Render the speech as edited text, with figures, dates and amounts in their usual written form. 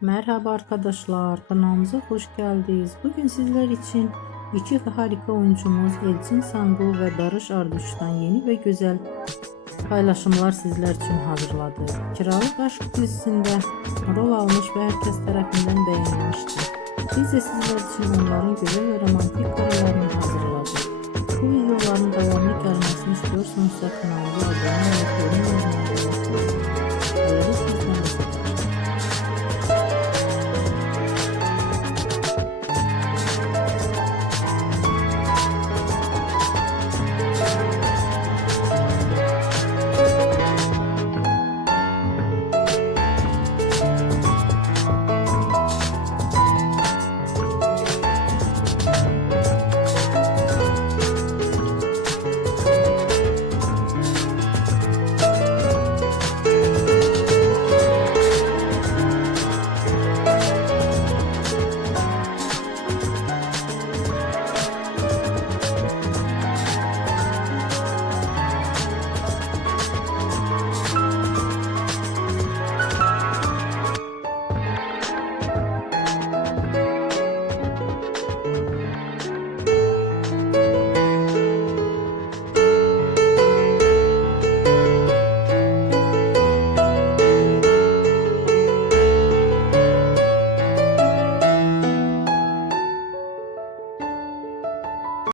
Merhaba arkadaşlar, kanalımıza hoş geldiniz. Bugün sizler için iki harika oyuncumuz Elçin Sangu ve Barış Arduç'tan yeni ve güzel paylaşımlar sizler için hazırladı. Kiralık Aşk dizisinde rol almış ve herkes tarafından beğenilmişti. Biz de sizler için onların güzel ve romantik karelerini hazırladık. Bu videoların devamlı gelmesini istiyorsanız kanalımıza abone olmayı